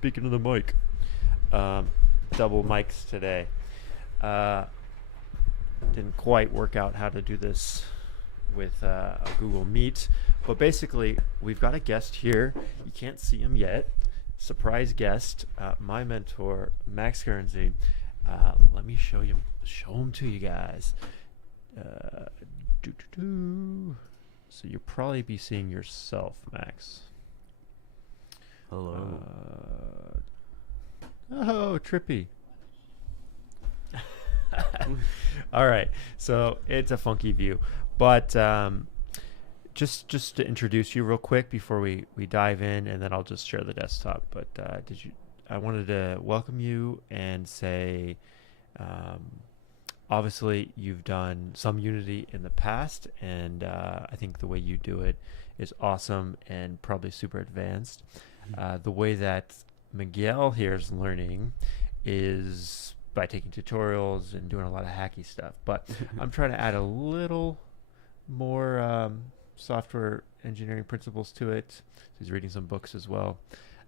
speaking to the mic. Double mics today. Didn't quite work out how to do this with a Google Meet, but basically we've got a guest here. You can't see him yet. Surprise guest, my mentor, Max Guernsey. Let me show him to you guys. So you'll probably be seeing yourself, Max. Hello. Oh, trippy. All right, so it's a funky view, but just to introduce you real quick before we dive in, and then I'll just share the desktop. But I wanted to welcome you and say, obviously you've done some Unity in the past, and I think the way you do it is awesome and probably super advanced. The way that Miguel here is learning is by taking tutorials and doing a lot of hacky stuff, but I'm trying to add a little more software engineering principles to it. So he's reading some books as well.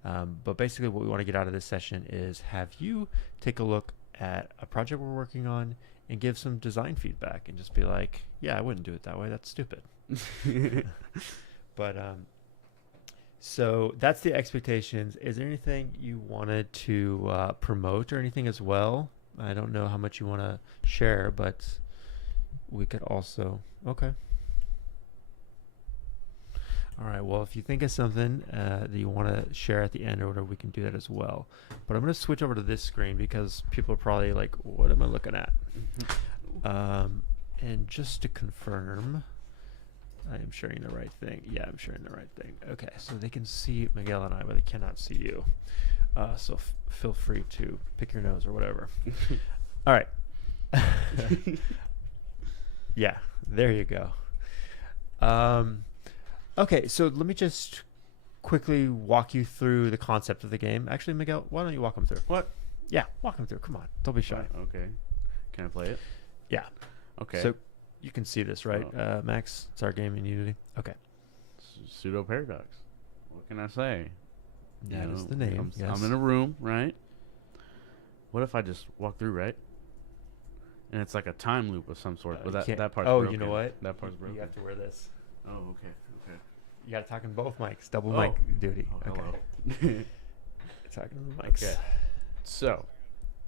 But basically what we want to get out of this session is have you take a look at a project we're working on and give some design feedback and just be like, yeah, I wouldn't do it that way. That's stupid. But so that's the expectations. Is there anything you wanted to promote or anything as well? I don't know how much you want to share, but we could also... Okay. All right. Well, if you think of something that you want to share at the end or whatever, we can do that as well. But I'm going to switch over to this screen because people are probably like, what am I looking at? And just to confirm... I am sharing the right thing. Yeah, I'm sharing the right thing. Okay, so they can see Miguel and I, but they cannot see you. So feel free to pick your nose or whatever. All right. Yeah, there you go. Okay, so let me just quickly walk you through the concept of the game. Actually, Miguel, why don't you walk them through? What? Yeah, walk them through. Come on, don't be shy. Okay. Can I play it? Yeah. Okay. So you can see this, right, Max? It's our game in Unity. Okay. Pseudo Paradox. What can I say? That is the name. Yes. I'm in a room, right? What if I just walk through, right? And it's like a time loop of some sort. But that part's broken. You know what? That part's broken. You have to wear this. Oh, okay. You got to talk in both mics. Double mic duty. Oh, okay. hello. Talking to the mics. Okay. So,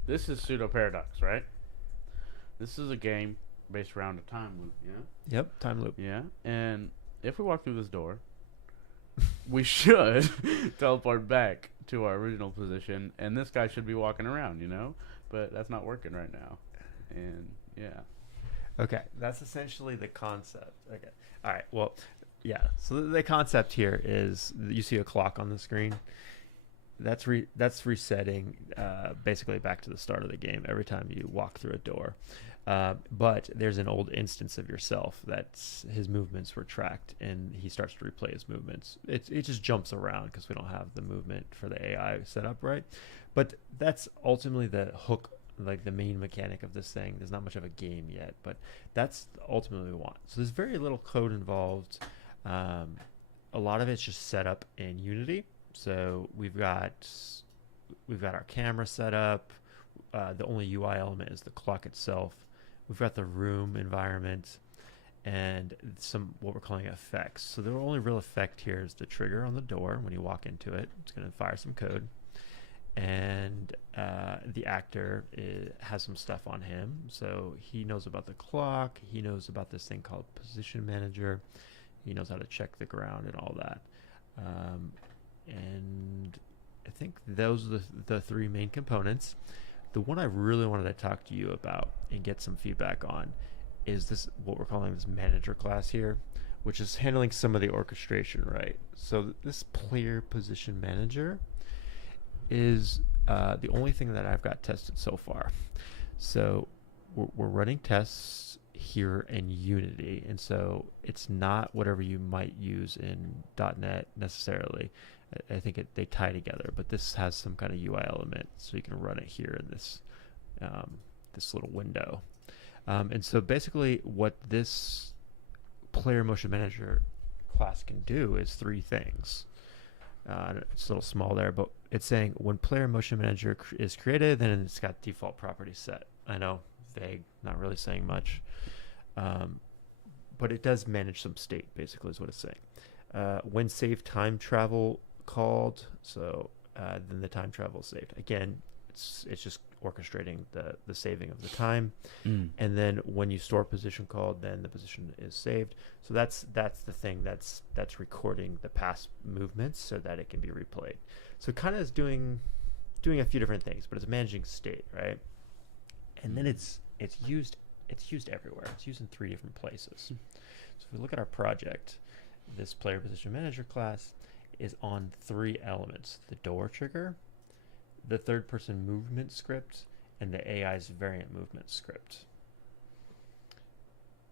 this is Pseudo Paradox, right? This is a game based around a time loop, yeah? Yep, time loop. Yeah, and if we walk through this door, we should teleport back to our original position, and this guy should be walking around, But that's not working right now, and yeah. Okay, that's essentially the concept. Okay, all right, well, yeah, so the concept here is you see a clock on the screen. That's resetting basically back to the start of the game every time you walk through a door. But there's an old instance of yourself that's his movements were tracked, and he starts to replay his movements. It just jumps around because we don't have the movement for the AI set up right. But that's ultimately the hook, like the main mechanic of this thing. There's not much of a game yet, but that's ultimately what we want. So there's very little code involved. A lot of it's just set up in Unity. So we've got our camera set up. The only UI element is the clock itself. We've got the room environment and some what we're calling effects. So the only real effect here is the trigger on the door. When you walk into it, it's going to fire some code. And the actor has some stuff on him. So he knows about the clock. He knows about this thing called position manager. He knows how to check the ground and all that. And I think those are the three main components. The one I really wanted to talk to you about and get some feedback on is this, what we're calling this manager class here, which is handling some of the orchestration, right? So this player position manager is the only thing that I've got tested so far. So we're running tests here in Unity, and so it's not whatever you might use in .NET necessarily. I think they tie together, but this has some kind of UI element, so you can run it here in this this little window. And so basically what this player motion manager class can do is three things. It's a little small there, but it's saying when player motion manager is created, then it's got default properties set. I know, vague, not really saying much, but it does manage some state. Basically, is what it's saying. When save time travel called, so then the time travel is saved. Again, it's just orchestrating the saving of the time, and then when you store position called, then the position is saved. So that's the thing that's recording the past movements so that it can be replayed. So it kind of is doing a few different things, but it's managing state, right? And then it's used everywhere. It's used in 3 different places. So if we look at our project, this player position manager class is on 3 elements: the door trigger, the third person movement script, and the AI's variant movement script.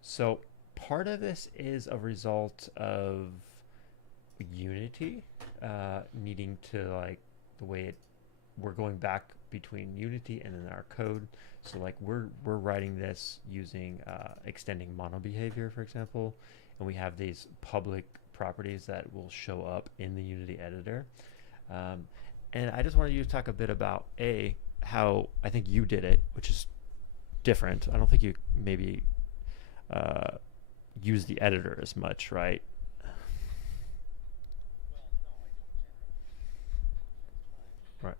So part of this is a result of Unity needing to, like, the way we're going back between Unity and then our code. So like we're writing this using extending mono behavior, for example, and we have these public properties that will show up in the Unity editor. And I just wanted you to talk a bit about how I think you did it, which is different. I don't think you maybe use the editor as much, right? Right.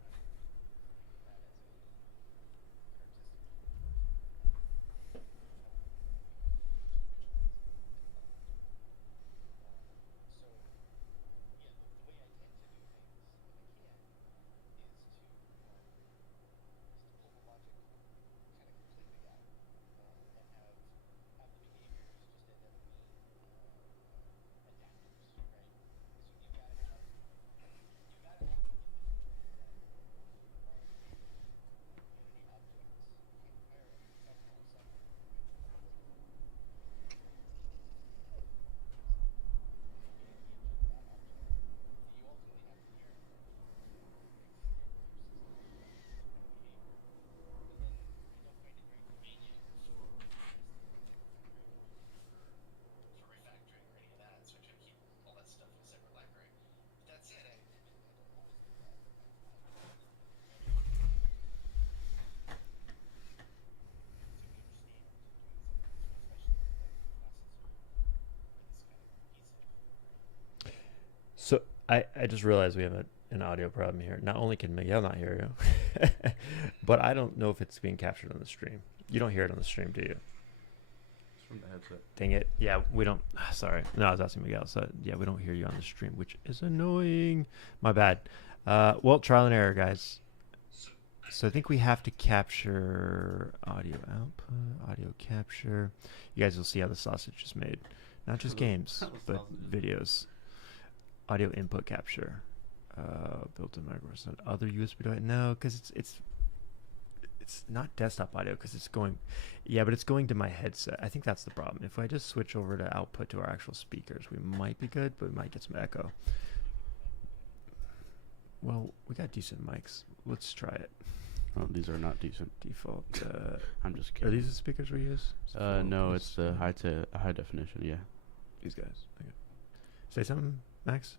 So I just realized we have an audio problem here. Not only can Miguel not hear you, but I don't know if it's being captured on the stream. You don't hear it on the stream, do you? It's from the headset. Dang it. Yeah, we don't. Sorry. No, I was asking Miguel. So yeah, we don't hear you on the stream, which is annoying. My bad. Well, trial and error, guys. So I think we have to capture audio output, audio capture. You guys will see how the sausage is made. Not just games, but videos. Audio input capture. Built-in microphone. Other USB device. No, because it's not desktop audio because it's going. Yeah, but it's going to my headset. I think that's the problem. If I just switch over to output to our actual speakers, we might be good, but we might get some echo. Well, we got decent mics. Let's try it. Oh, these are not decent. Default. I'm just kidding. Are these the speakers we use? No, it's the high definition. Yeah. These guys. Okay. Say something, Max.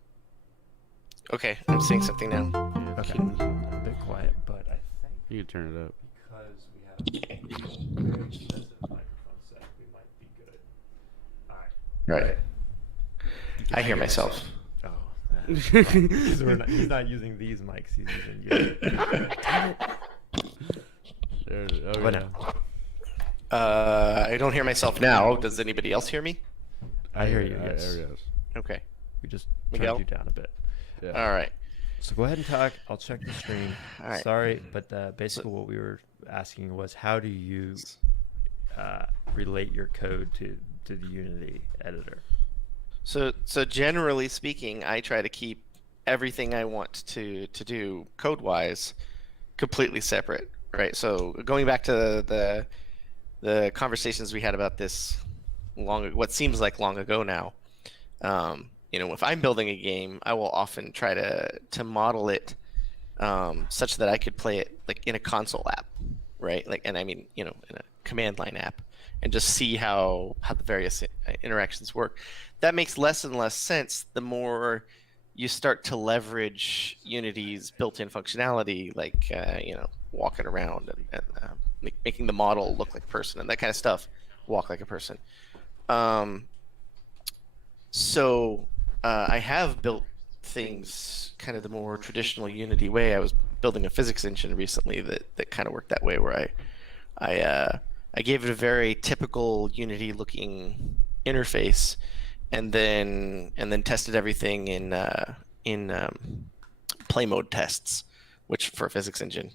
Okay, I'm seeing something now. Yeah, Okay. A bit quiet, but I think you can turn it up. because we have a very sensitive microphone set, we might be good. All right. Right. I hear myself. Oh. He's not using these mics. He's using yours. Damn it. There it is. Oh, What yeah. now? I don't hear myself now. Does anybody else hear me? I hear you. There Yes. it is. Okay. We just Miguel? turned you down a bit. Yeah. All right. So go ahead and talk. I'll check the stream. All right. Sorry, but basically what we were asking was how do you relate your code to the Unity editor? So generally speaking, I try to keep everything I want to do code-wise completely separate, right? So going back to the conversations we had about this what seems like long ago now. If I'm building a game, I will often try to model it such that I could play it like in a console app, right? Like, and I mean, in a command line app, and just see how the various interactions work. That makes less and less sense the more you start to leverage Unity's built-in functionality, like walking around and making the model look like a person and that kind of stuff, walk like a person. So I have built things kind of the more traditional Unity way. I was building a physics engine recently that kind of worked that way, where I gave it a very typical Unity looking interface, and then tested everything in play mode tests, which for a physics engine,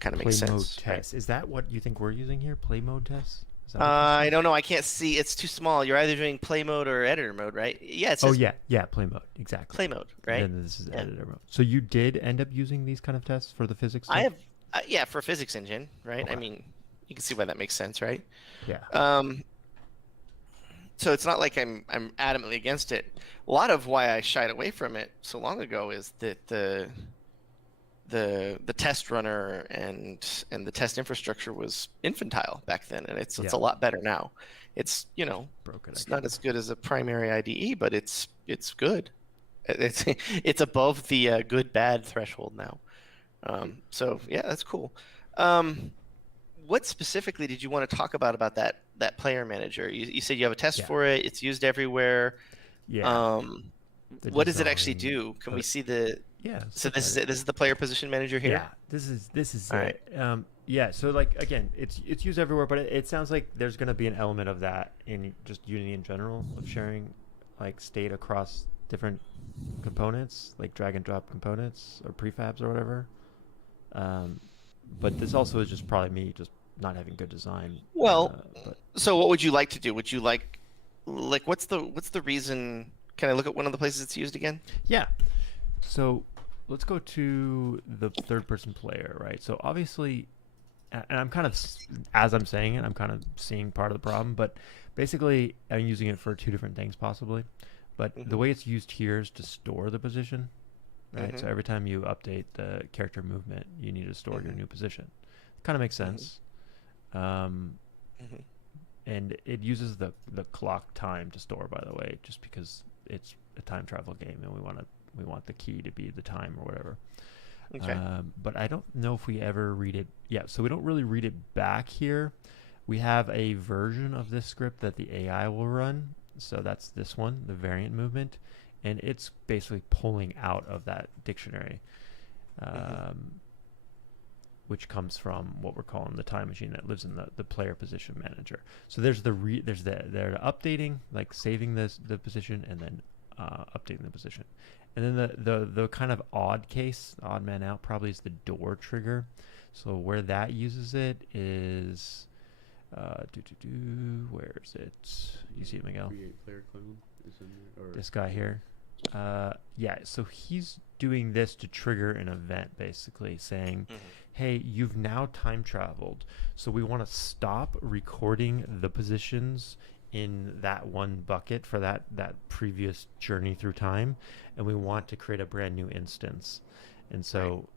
kind of makes Play mode sense. tests. Right? Is that what you think we're using here? Play mode tests? Is that what I don't know. I can't see. It's too small. You're either doing play mode or editor mode, right? Yeah, it says yeah, play mode, exactly. play mode, right? And then this is Yeah. editor mode. So you did end up using these kind of tests for the physics stuff? I have, yeah, for a physics engine, right? I Okay. mean, you can see why that makes sense, right? Yeah. So it's not like I'm adamantly against it. A lot of why I shied away from it so long ago is that the test runner and the test infrastructure was infantile back then, and it's a lot better now. It's Broken. it's not as good as a primary IDE, but it's good. It's above the good bad threshold now. So yeah, that's cool. What specifically did you want to talk about that player manager? You said you have a test for it. It's used everywhere. Yeah. What does it actually do? Can we see the? Yeah. So this is it. This is the player position manager here. Yeah. This is All it. Yeah. So like again, it's used everywhere, but it sounds like there's going to be an element of that in just Unity in general, of sharing like state across different components, like drag and drop components or prefabs or whatever. But this also is just probably me just not having good design. Well, but so what would you like to do? Would you like what's the reason? Can I look at one of the places it's used again? yeah. So let's go to the third person player, right? So obviously, and I'm kind of, as I'm saying it, I'm kind of seeing part of the problem, but basically I'm using it for two different things possibly. But the way it's used here is to store the position, right? So every time you update the character movement, you need to store your new position. Kind of makes sense. And it uses the clock time to store, by the way, just because it's a time travel game and we want the key to be the time or whatever. Okay. But I don't know if we ever read it. Yeah, so we don't really read it back here. We have a version of this script that the AI will run. So that's this one, the variant movement. And it's basically pulling out of that dictionary, which comes from what we're calling the time machine that lives in the player position manager. So there's the updating, like saving the position and then updating the position. And then the kind of odd case, odd man out, probably is the door trigger. So where that uses it is, where is it? You see it, Miguel? Create player clone is in there, or This guy here. Yeah, so he's doing this to trigger an event, basically saying, hey, you've now time traveled, so we want to stop recording the positions in that one bucket for that previous journey through time, and we want to create a brand new instance. And so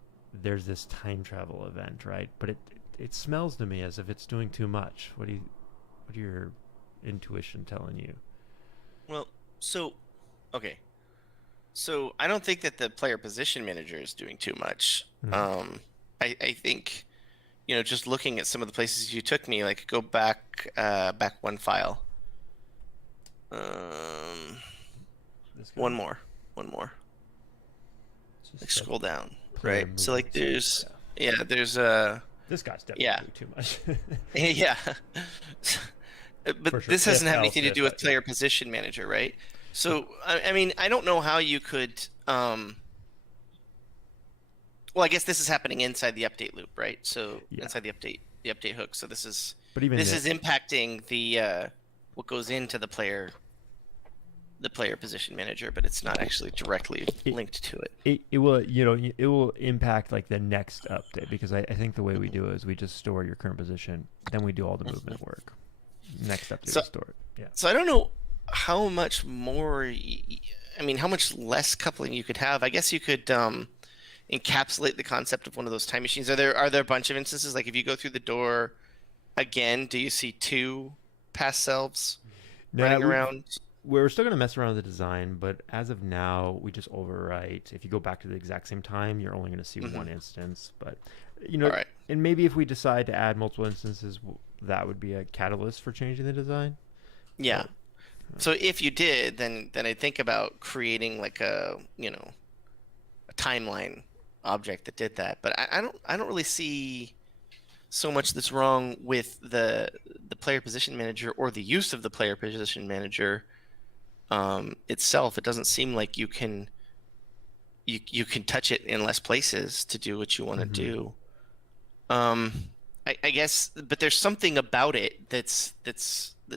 there's this time travel event, right? But it smells to me as if it's doing too much. What are your intuition telling you? Well, okay. So I don't think that the player position manager is doing too much. I think, just looking at some of the places you took me, like go back one file. One more. Like scroll down, right? So like there's this guy's definitely doing too much. yeah. But For sure. this doesn't If, have else, anything to if, do with but- player position manager, right? So I mean, I don't know how you could. Well, I guess this is happening inside the update loop, right? So inside the update hook. So this is is impacting the what goes into the player position manager, but it's not actually directly linked to it. It will it will impact like the next update, because I think the way we do it is we just store your current position, then we do all the movement work. Next update we store it. Yeah. So I don't know how much more. I mean, how much less coupling you could have. I guess you could encapsulate the concept of one of those time machines. Are there a bunch of instances? Like if you go through the door again, do you see two past selves running around? we're still going to mess around with the design, but as of now, we just overwrite. If you go back to the exact same time, you're only going to see one instance. But, All right. and maybe if we decide to add multiple instances, that would be a catalyst for changing the design. Yeah. So if you did, then I think about creating like a a timeline object that did that. But I don't really see so much that's wrong with the player position manager or the use of the player position manager itself. It doesn't seem like you can touch it in less places to do what you want to do. I guess, but there's something about it that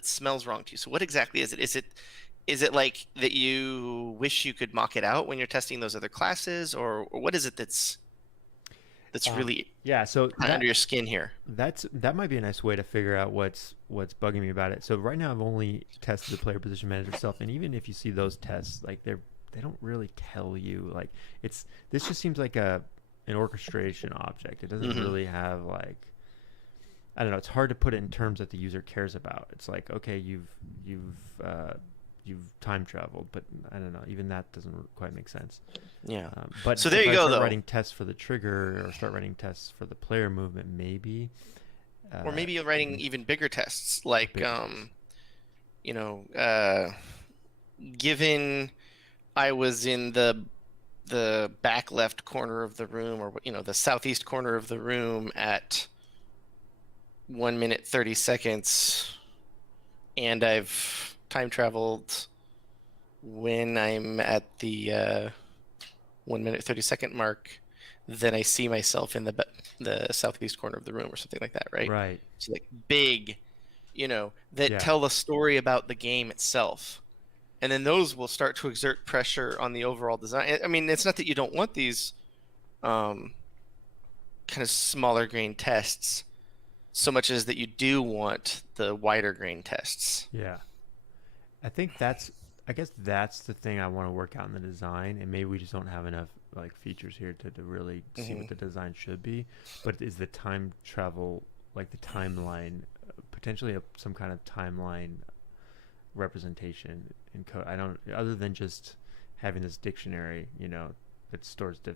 smells wrong to you. So what exactly is it? Is it like that you wish you could mock it out when you're testing those other classes, or what is it that's really so under your skin here? That might be a nice way to figure out what's bugging me about it. So right now I've only tested the player position manager itself, and even if you see those tests, like they don't really tell you, like this just seems like an orchestration object. It doesn't really have, like, I don't know, it's hard to put it in terms that the user cares about. It's like, okay, you've time traveled, but I don't know, even that doesn't quite make sense. Yeah. But so there you go, though. Writing tests for the trigger, or start writing tests for the player movement, maybe. Or maybe you're writing even bigger tests, like given I was in the back left corner of the room, or the southeast corner of the room at 1 minute 30 seconds, and I've time traveled when I'm at the 1 minute 30 second mark, then I see myself in the southeast corner of the room, or something like that, right? Right. So like big, that tell a story about the game itself. And then those will start to exert pressure on the overall design. I mean, it's not that you don't want these kind of smaller grain tests, so much as that you do want the wider grain tests. Yeah. I guess that's the thing I want to work out in the design, and maybe we just don't have enough like features here to really see what the design should be. But is the time travel, like the timeline, potentially some kind of timeline representation in code? I don't, other than just having this dictionary, that stores the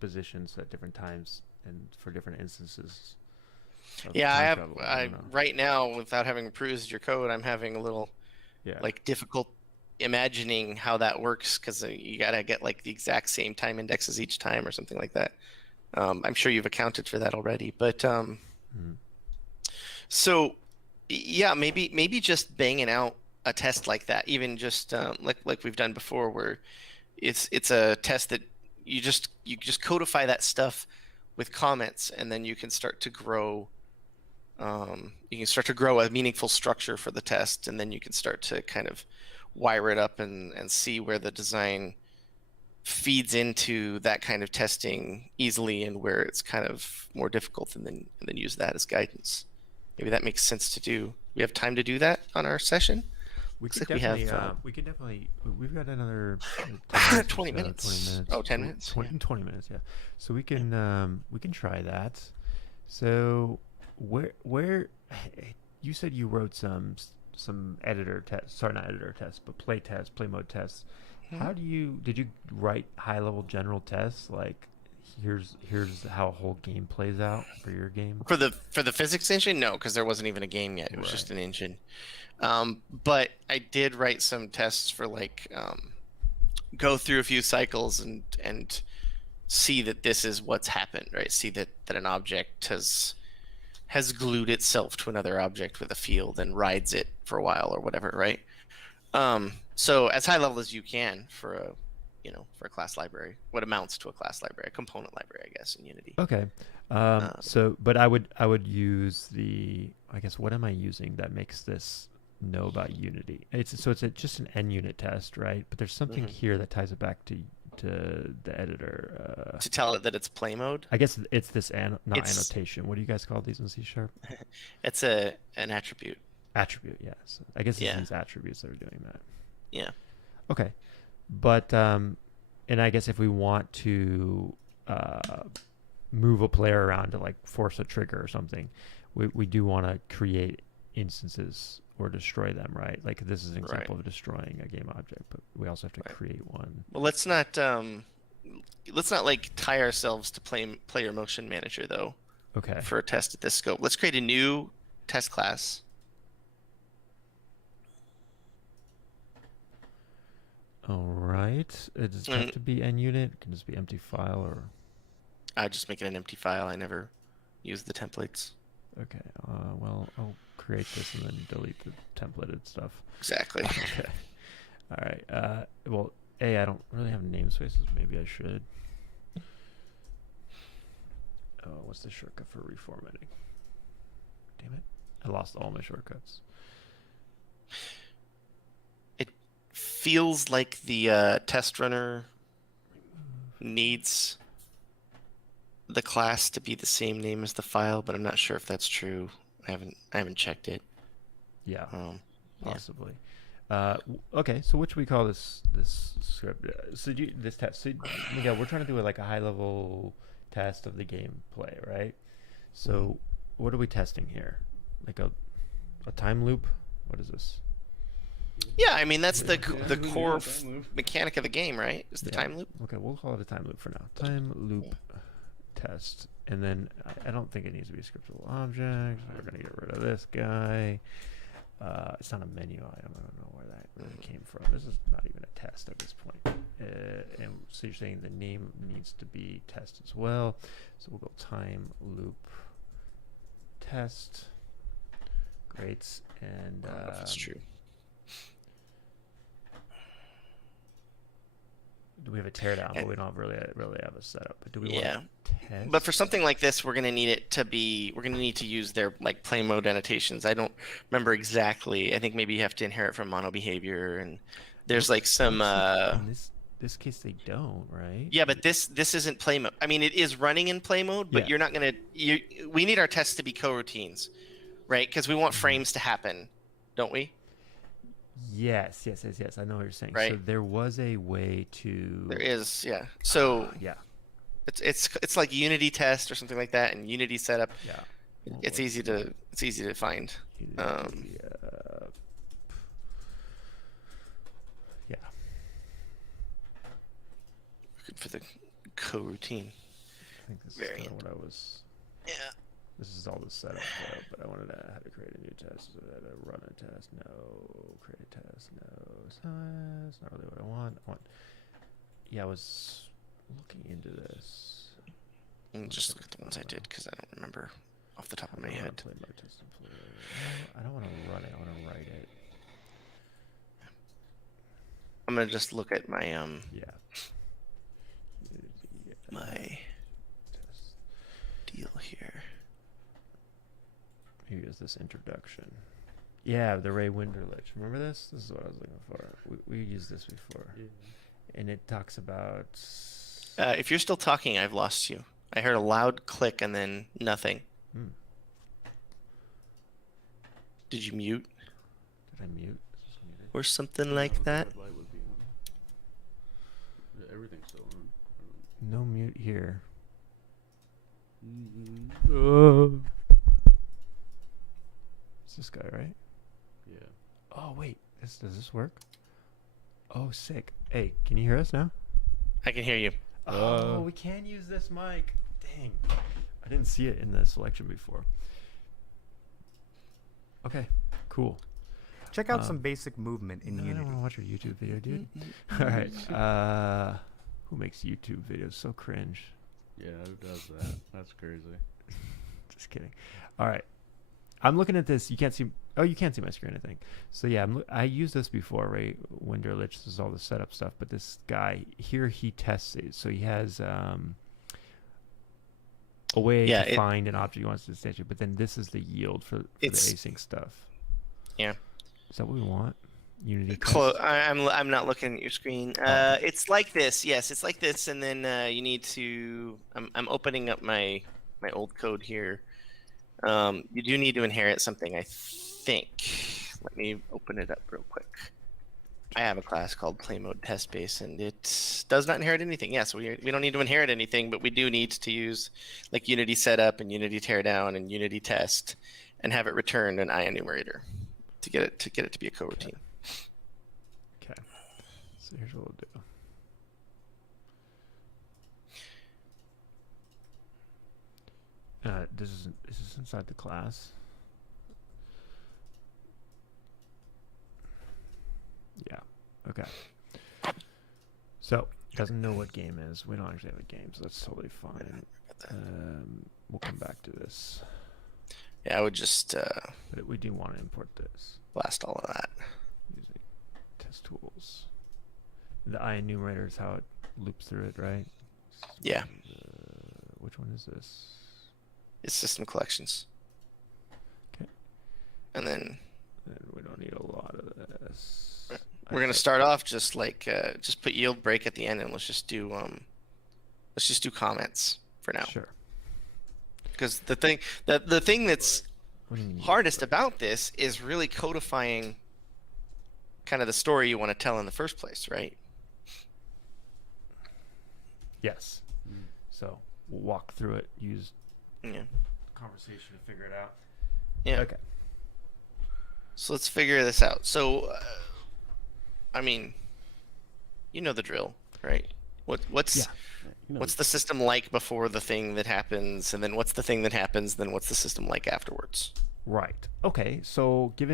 positions at different times and for different instances. Yeah, I right now, without having perused your code, I'm having a little like difficult imagining how that works, because you gotta get like the exact same time indexes each time or something like that. I'm sure you've accounted for that already, but so yeah, maybe just banging out a test like that, even just like we've done before, where it's a test that you just codify that stuff with comments, and then you can start to grow. You can start to grow a meaningful structure for the test, and then you can start to kind of wire it up and see where the design feeds into that kind of testing easily, and where it's kind of more difficult, and then use that as guidance. Maybe that makes sense to do. We have time to do that on our session. We could definitely. We've got another 20 minutes. 20 minutes. Oh, 10 minutes. 20 minutes. Yeah. So we can try that. So where you said you wrote some editor tests, sorry, not editor tests, but play mode tests. How did you write high level general tests, like here's how a whole game plays out for your game? For the physics engine, no, because there wasn't even a game yet. It was just an engine. But I did write some tests for like go through a few cycles and see that this is what's happened, right? See that an object has glued itself to another object with a field and rides it for a while or whatever, right? So as high level as you can for a class library, what amounts to a class library, a component library, I guess, in Unity. Okay. But I would use I guess, what am I using that makes this know about Unity? It's just an NUnit test, right? But there's something here that ties it back to the editor. To tell it that it's play mode? I guess it's this annotation. What do you guys call these in C#? It's an attribute. Attribute, yes. I guess it's these attributes that are doing that. Yeah. Okay. But and I guess if we want to move a player around to like force a trigger or something, we do want to create instances or destroy them, right? Like this is an example Right. of destroying a game object, but we also have to Right. create one. Well, let's not like tie ourselves to player motion manager though Okay. for a test at this scope. Let's create a new test class. All right. Does it have to be NUnit? It can just be empty file or... I just make it an empty file. I never use the templates. Okay. Well, I'll create this and then delete the templated stuff. Exactly. Okay. All right. Well, I don't really have namespaces. Maybe I should. Oh, what's the shortcut for reformatting? Damn it. I lost all my shortcuts. It feels like the test runner needs the class to be the same name as the file, but I'm not sure if that's true. I haven't checked it. Yeah, Yeah. possibly. Okay, so what should we call this script? This test. So, Miguel, we're trying to do like a high level test of the gameplay, right? So, what are we testing here? Like a time loop? What is this? Yeah, I mean that's the Yeah, core time loop. mechanic of the game, right? Is the Yeah. time loop? Okay, we'll call it a time loop for now. Time loop test. And then I don't think it needs to be a scriptable object. We're going to get rid of this guy. It's not a menu item. I don't know where that really came from. This is not even a test at this point. And so you're saying the name needs to be test as well. So we'll go time loop test. Great. And I don't know if it's true. do we have a teardown? But we don't really have a setup. But do we Yeah. want to test? But for something like this, we're gonna need to use their like play mode annotations. I don't remember exactly. I think maybe you have to inherit from mono behavior, and there's like some. In this case, they don't, right? Yeah, but this isn't play mode. I mean, it is running in play mode, but Yeah. you're not gonna. We need our tests to be coroutines, right? Because we want frames to happen, don't we? Yes. I know what you're saying. Right. So there was a way to. There is, yeah. So Yeah. it's like Unity test or something like that, and Unity setup. Yeah. It's easy to find. Yeah. Looking for the coroutine. I think this is Variant. kind of what I was. Yeah. This is all the setup, but I wanted to have to create a new test. So I had to run a test. No. Create a test. No. That's not really what I want. Yeah, I was looking into this. And just look at the ones I did because I don't remember off the top of my head. Play mode test and play. No, I don't want to run it. I want to write it. I'm gonna just look at my Yeah. my Test. deal here. Here's this introduction. Yeah, the Ray Winderlich. Remember this? This is what I was looking for. We used this before. Yeah. And it talks about... If you're still talking, I've lost you. I heard a loud click and then nothing. Hmm. Did you mute Did I mute? Is this muted? or something Yeah, like the that? red light would be on. Yeah, everything's still on. No mute here. It's this guy, right? Yeah. Oh, wait. Does this work? Oh, sick. Hey, can you hear us now? I can hear you. Oh, we can use this mic. Dang. I didn't see it in the selection before. Okay, cool. Check out some basic movement in No, I Unity. don't want to watch your YouTube video, dude. All right. Who makes YouTube videos? So cringe. Yeah, who does that? That's crazy. Just kidding. All right. I'm looking at this. You can't see. Oh, you can't see my screen, I think. So yeah, I used this before, right? Winderlich. This is all the setup stuff. But this guy here, he tests it. So he has a way to find an object he wants to instantiate. But then this is the yield for the async stuff. Yeah. Is that what we want? Unity. I'm not looking at your screen. It's like this. Yes, it's like this, and then you need to. I'm opening up my old code here. You do need to inherit something, I think. Let me open it up real quick. I have a class called Play Mode Test Base, and it does not inherit anything. Yes, we don't need to inherit anything, but we do need to use like Unity Setup and Unity Teardown and Unity Test, and have it return an IEnumerator to get it to be a coroutine. Okay. So here's what we'll do. Is this inside the class? Yeah. Okay. So doesn't know what game is. We don't actually have a game, so that's totally fine. We'll come back to this. Yeah, I would just But we do want to import this blast all of that. using test tools. The I enumerator is how it loops through it, right? Yeah. Which one is this? It's system collections. Okay. And then We don't need a lot of this. we're gonna start off just like just put yield break at the end, and let's just do comments for now. Sure. Because the thing that's What do you mean? hardest about this is really codifying kind of the story you want to tell in the first place, right? Yes. So we'll walk through it. Use Yeah. conversation to figure it out. Yeah. Okay. So let's figure this out. So, I mean, you know the drill, right? What's Yeah. what's the system like before the thing that happens, and then what's the thing that happens, then what's the system like afterwards? Right. Okay. So the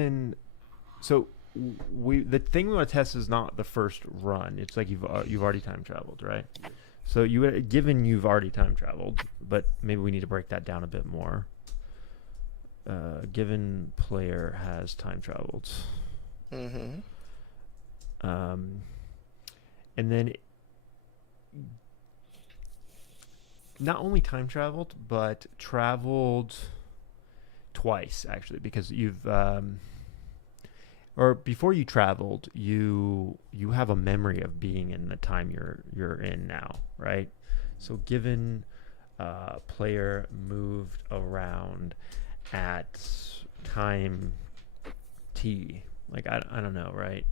thing we want to test is not the first run. It's like you've already time traveled, right? So given you've already time traveled, but maybe we need to break that down a bit more. Given player has time traveled, Mm-hmm. and then not only time traveled, but traveled twice actually, because you've or before you traveled, you have a memory of being in the time you're in now, right? So given player moved around at time t, like I don't know, right?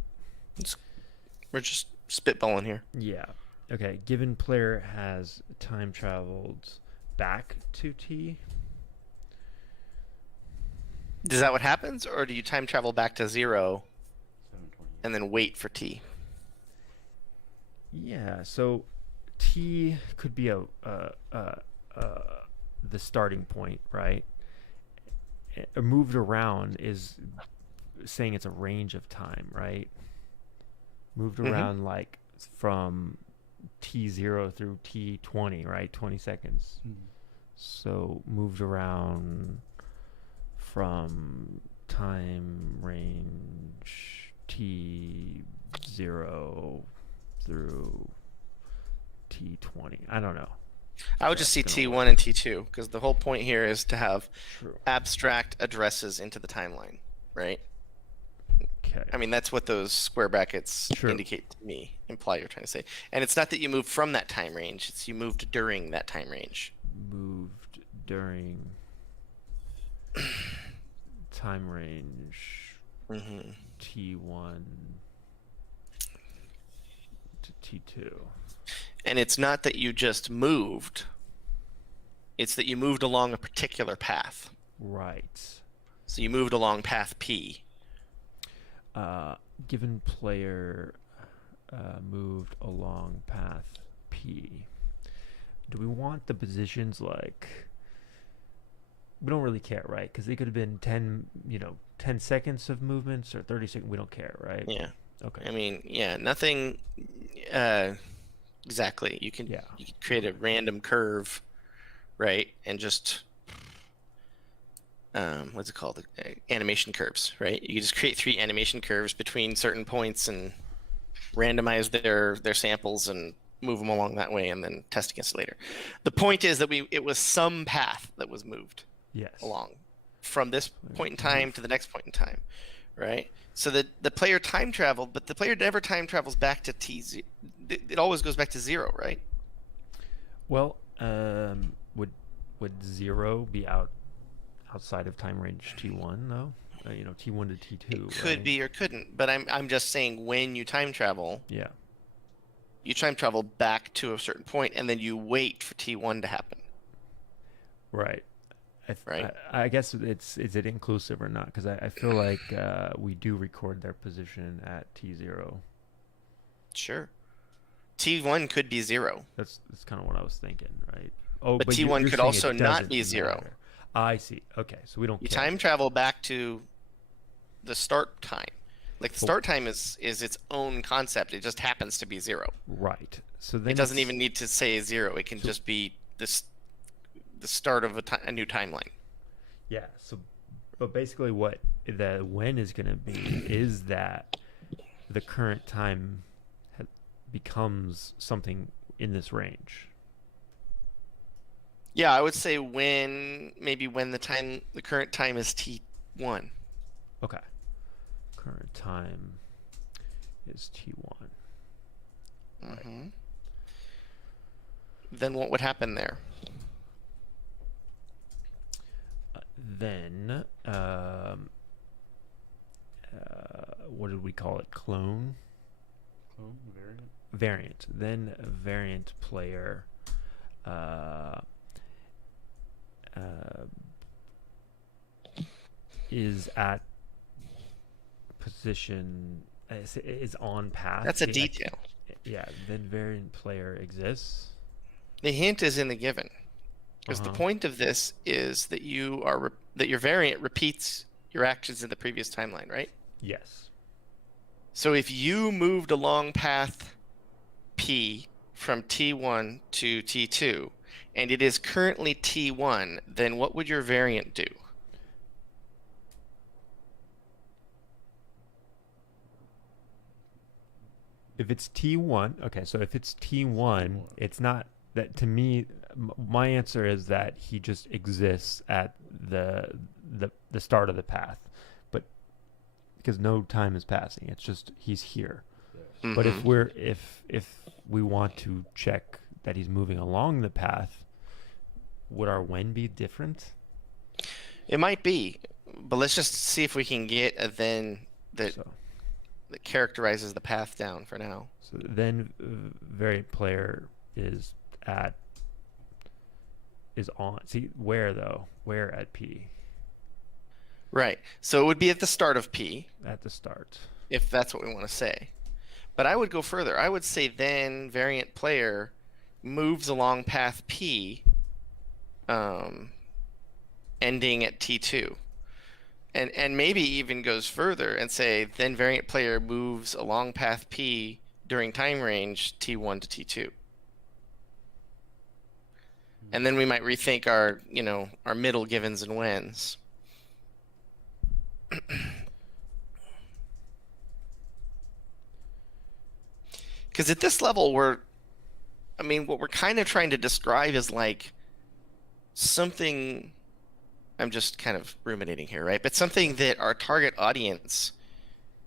We're just spitballing here. Yeah. Okay. Given player has time traveled back to t. Is that what happens, or do you time travel back to 0 and then wait for t? Yeah. So t could be the starting point, right? Moved around is saying it's a range of time, right? Moved around like from t0 through t20, right? 20 seconds. So moved around from time range t0 through t20. I don't know. I would just see That's gonna T1 and T2, because the whole point here is to have True. abstract addresses into the timeline, right? Okay. I mean, that's what those square brackets True. indicate to me, imply you're trying to say. And it's not that you moved from that time range, it's you moved during that time range. Moved during time range Mm-hmm. T1 to T2. And it's not that you just moved, it's that you moved along a particular path. Right. So you moved along path P. Given player moved along path P, do we want the positions like? We don't really care, right? Because they could have been 10 seconds of movements or 30 seconds. We don't care, right? Yeah. Okay. I mean, yeah, nothing. Exactly. You can create a random curve, right? And just what's it called? Animation curves, right? You can just create 3 animation curves between certain points and randomize their samples and move them along that way, and then test against it later. The point is that it was some path that was moved along from this point in time to the next point in time, right? So that the player time traveled, but the player never time travels back to T. It always goes back to 0, right? Well, would 0 be outside of time range T1 though? T1 to T2. It could be or couldn't, but I'm just saying when you time travel, Yeah. you time travel back to a certain point, and then you wait for T1 to happen. Right. right? I guess is it inclusive or not? Because I feel like we do record their position at T0. Sure. T1 could be 0. That's kind of what I was thinking, right? Oh, But but T1 you're could saying also it not doesn't be 0. matter. I see. Okay, so we don't You care. time travel back to the start time. Like the Cool. start time is its own concept. It just happens to be 0. Right. So then It doesn't it's- even need to say 0. It can just be the start of a new timeline. Yeah. So, but basically, what the when is going to be is that the current time becomes something in this range. Yeah, I would say when the current time is T1. Okay. Current time is T1. Mm-hmm. Then what would happen there? Then, what did we call it? Clone? Clone variant. Variant. Then a variant player is at position, is on path. That's a detail. Yeah, then variant player exists. The hint is in the given. Because the point of this is that that your variant repeats your actions in the previous timeline, right? Yes. So if you moved along path P from T1 to T2, and it is currently T1, then what would your variant do? If it's T1, okay, so if it's T1, it's not that to me. My answer is that he just exists at the start of the path, but because no time is passing, it's just he's here. Mm-hmm. But if we want to check that he's moving along the path, would our when be different? It might be, but let's just see if we can get a then that characterizes the path down for now. So then variant player is on. See, where though? Where at P? Right. So it would be at the start of P, At the start. if that's what we want to say. But I would go further. I would say then variant player moves along path P, ending at T2. And maybe even goes further and say then variant player moves along path P during time range T1 to T2. And then we might rethink our middle givens and whens. Because at this level, what we're kind of trying to describe is like something. I'm just kind of ruminating here, right? But something that our target audience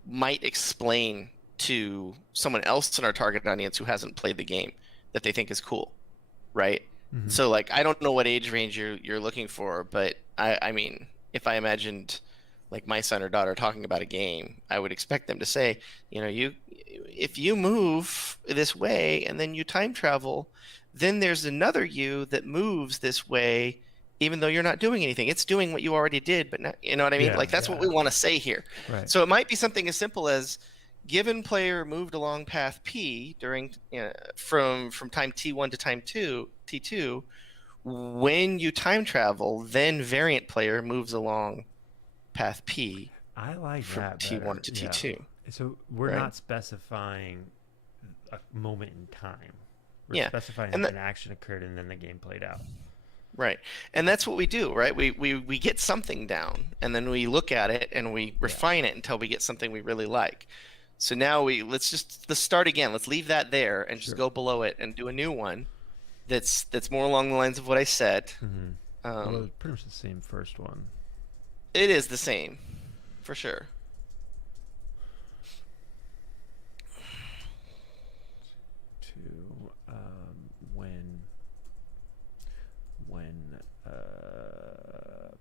might explain to someone else in our target audience who hasn't played the game that they think is cool, right? Mm-hmm. So like, I don't know what age range you're looking for, but I mean, if I imagined like my son or daughter talking about a game, I would expect them to say, if you move this way and then you time travel, then there's another you that moves this way, even though you're not doing anything. It's doing what you already did, but not, you know what I mean? Yeah, Like that's what we want to say here. Right. So it might be something as simple as given player moved along path P during from time T1 to time T2. When you time travel, then variant player moves along path P. I like from that T1 better. to T2. So we're Right? not specifying a moment in time. We're Yeah, specifying and that an action occurred and then the game played out. Right. And that's what we do, right? We get something down and then we look at it and we refine it until we get something we really like. So now let's start again. Let's leave that there and just go below it and do a new one that's more along the lines of what I said. Mm-hmm. Well, it's pretty much the same first one. It is the same, for sure.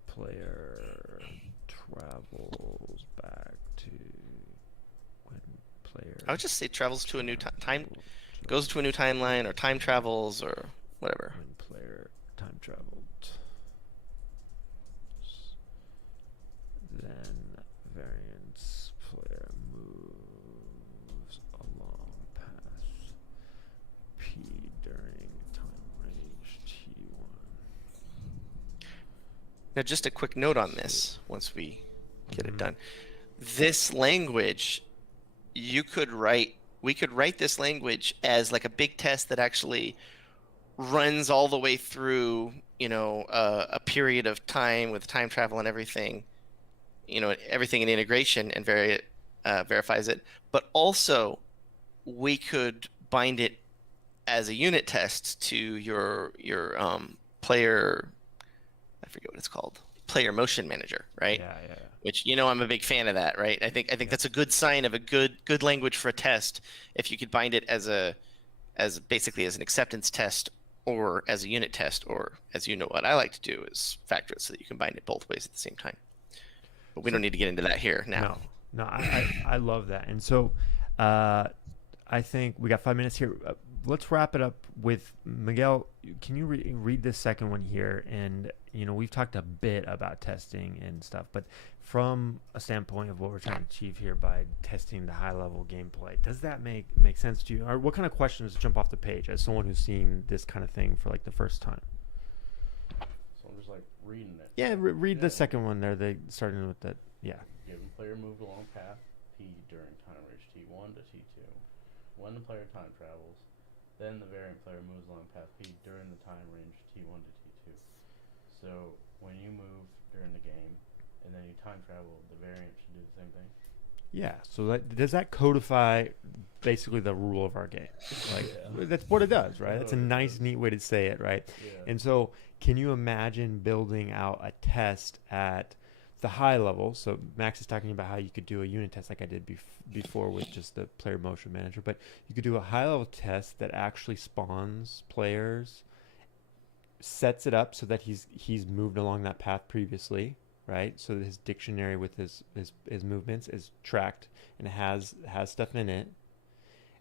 Player travels back to when player. I would just say travels to a new time, goes to a new timeline, or time travels, or whatever. When player time traveled. Now, just a quick note on this once we get it done. This language, we could write this language as like a big test that actually runs all the way through, a period of time with time travel and everything, everything in integration and verifies it. But also, we could bind it as a unit test to your player. I forget what it's called. Player motion manager, right? Yeah. Which I'm a big fan of that, right? I think that's a good sign of a good language for a test if you could bind it as basically as an acceptance test or as a unit test, or as what I like to do is factor it so that you can bind it both ways at the same time. But we don't need to get into that here now. No, I love that. And so I think we got 5 minutes here. Let's wrap it up with Miguel. Can you read this second one here? And we've talked a bit about testing and stuff, but from a standpoint of what we're trying to achieve here by testing the high level gameplay, does that make sense to you? Or what kind of questions jump off the page as someone who's seen this kind of thing for like the first time? So I'm just like reading it. Yeah, read the second one there. They starting with that. Yeah. Given player moved along path P during time range T1 to T2. When the player time travels, then the variant player moves along path P during the time range T1 to T2. So when you move during the game and then you time travel, the variant should do the same thing? Yeah. So does that codify basically the rule of our game? Like that's what it does, right? That's a nice, neat way to say it, right? Yeah. And so can you imagine building out a test at the high level? So Max is talking about how you could do a unit test like I did before with just the player motion manager, but you could do a high level test that actually spawns players, sets it up so that he's moved along that path previously, right? So that his dictionary with his movements is tracked and has stuff in it.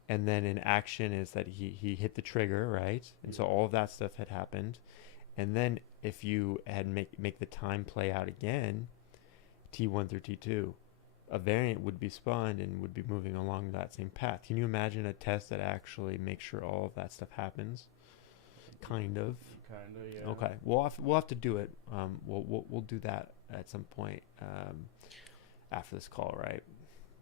And then in action is that he hit the trigger, right? And so all of that stuff had happened. And then if you had make the time play out again, T1 through T2, a variant would be spawned and would be moving along that same path. Can you imagine a test that actually makes sure all of that stuff happens? Kind of, yeah. Okay, we'll have to do it. We'll do that at some point after this call, right?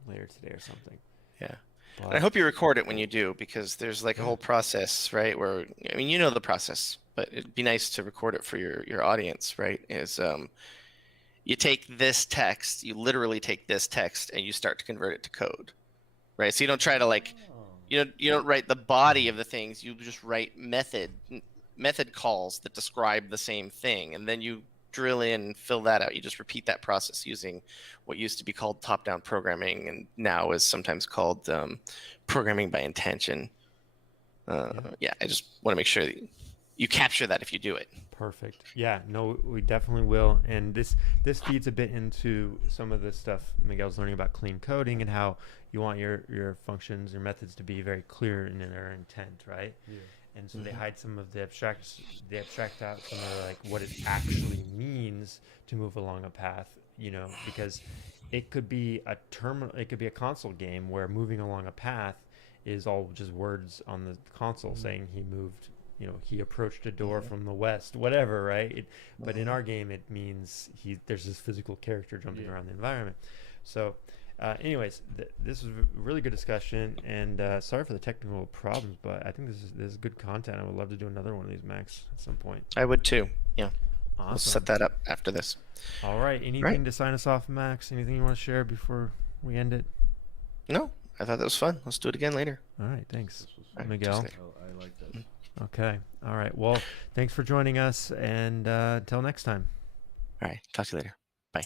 Later today or something. Yeah. And I hope you record it when you do, because there's like a whole process, right? Where the process, but it'd be nice to record it for your audience, right? Is you take this text, you literally take this text and you start to convert it to code, right? So you don't try to you don't write the body of the things, you just write method calls that describe the same thing, and then you drill in and fill that out. You just repeat that process using what used to be called top-down programming and now is sometimes called programming by intention. I just want to make sure that you capture that if you do it. Perfect. Yeah, no, we definitely will. And this feeds a bit into some of the stuff Miguel's learning about clean coding and how you want your functions, your methods to be very clear in their intent, right? Yeah. And so they hide some of the abstract out some of like what it actually means to move along a path, because it could be a console game where moving along a path is all just words on the console saying he moved, he approached a door from the west, whatever, right? But in our game, it means there's this physical character jumping around the environment. So anyways, this was a really good discussion, and sorry for the technical problems, but I think this is good content. I would love to do another one of these, Max, at some point. I would too. Yeah. Awesome. We'll set that up after this. All right. Anything to sign us off, Max? Anything you want to share before we end it? No, I thought that was fun. Let's do it again later. All right. Thanks, All right, Miguel. I like that. Okay. All right. Well, thanks for joining us, and until next time. All right. Talk to you later. Bye.